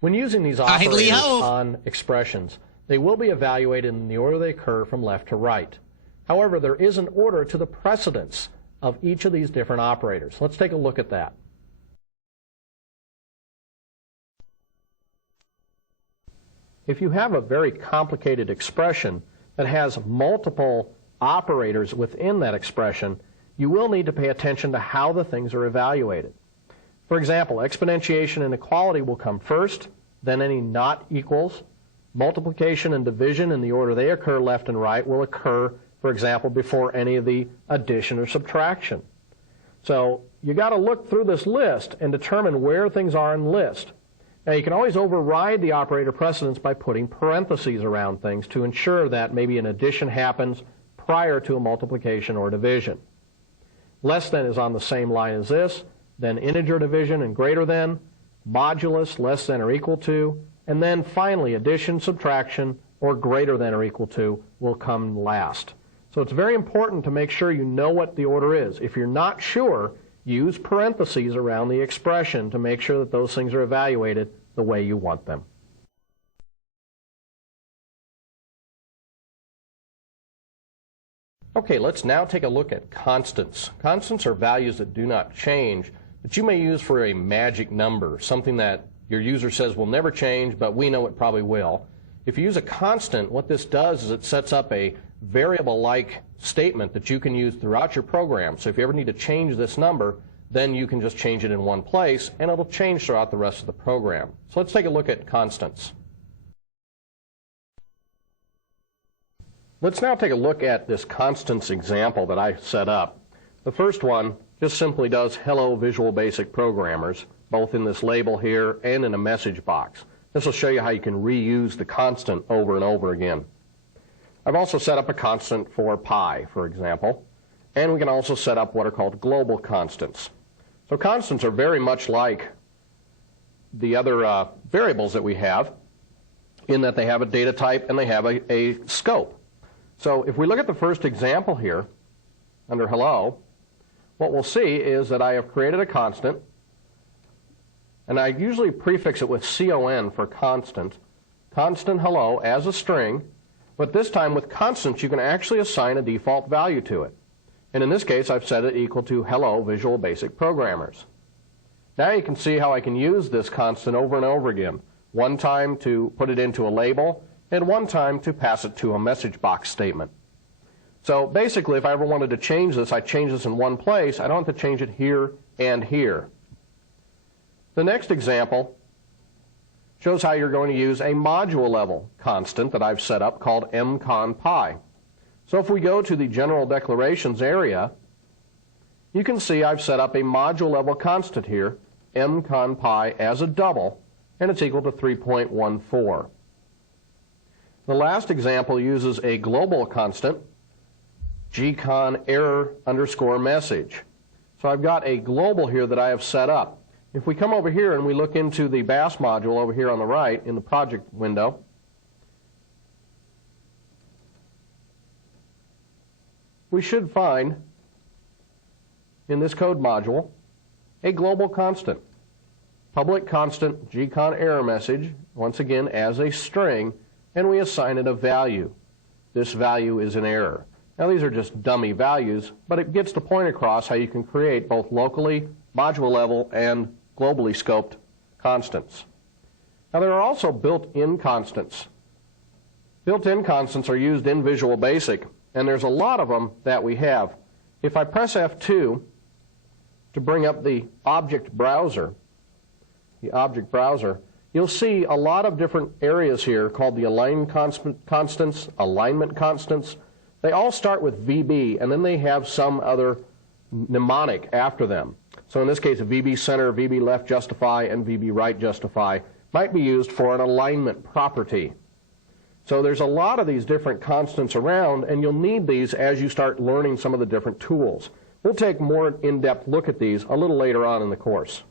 When using these operators on expressions, they will be evaluated in the order they occur from left to right. However, there is an order to the precedence of each of these different operators. Let's take a look at that. If you have a very complicated expression that has multiple operators within that expression, you will need to pay attention to how the things are evaluated. For example, exponentiation and equality will come first, then any not equals. Multiplication and division in the order they occur left and right will occur, for example, before any of the addition or subtraction. So you got to look through this list and determine where things are in the list. Now you can always override the operator precedence by putting parentheses around things to ensure that maybe an addition happens prior to a multiplication or division. Less than is on the same line as this, then integer division and greater than, modulus less than or equal to, and then finally addition, subtraction, or greater than or equal to will come last. So it's very important to make sure you know what the order is. If you're not sure, use parentheses around the expression to make sure that those things are evaluated the way you want them. Okay, let's now take a look at constants. Constants are values that do not change, that you may use for a magic number, something that your user says will never change, but we know it probably will. If you use a constant, what this does is it sets up a variable-like statement that you can use throughout your program. So if you ever need to change this number, then you can just change it in one place, and it'll change throughout the rest of the program. So let's take a look at constants. Let's now take a look at this constants example that I set up. The first one just simply does hello Visual Basic Programmers, both in this label here and in a message box. This will show you how you can reuse the constant over and over again. I've also set up a constant for pi, for example, and we can also set up what are called global constants. So constants are very much like the other variables that we have in that they have a data type and they have a scope. So if we look at the first example here under hello, what we'll see is that I have created a constant, and I usually prefix it with con for constant hello as a string, but this time with constants you can actually assign a default value to it. And in this case I've set it equal to hello Visual Basic Programmers. Now you can see how I can use this constant over and over again. One time to put it into a label, and one time to pass it to a message box statement. So basically if I ever wanted to change this, I change this in one place. I don't have to change it here and here. The next example shows how you're going to use a module level constant that I've set up called mcon pi. So if we go to the general declarations area, you can see I've set up a module level constant here, mcon pi, as a double, and it's equal to 3.14. The last example uses a global constant, gcon error underscore message. So I've got a global here that I have set up. If we come over here and we look into the BAS module over here on the right in the project window, we should find in this code module a global constant. Public constant gcon error message, once again as a string, and we assign it a value. This value is an error. Now these are just dummy values, but it gets the point across how you can create both locally, module level, and globally scoped constants. Now there are also built-in constants. Built-in constants are used in Visual Basic, and there's a lot of them that we have. If I press F2 to bring up the object browser, you'll see a lot of different areas here called the alignment constants. They all start with VB, and then they have some other mnemonic after them. So in this case, VB center, VB left justify, and VB right justify might be used for an alignment property. So there's a lot of these different constants around, and you'll need these as you start learning some of the different tools. We'll take more in-depth look at these a little later on in the course.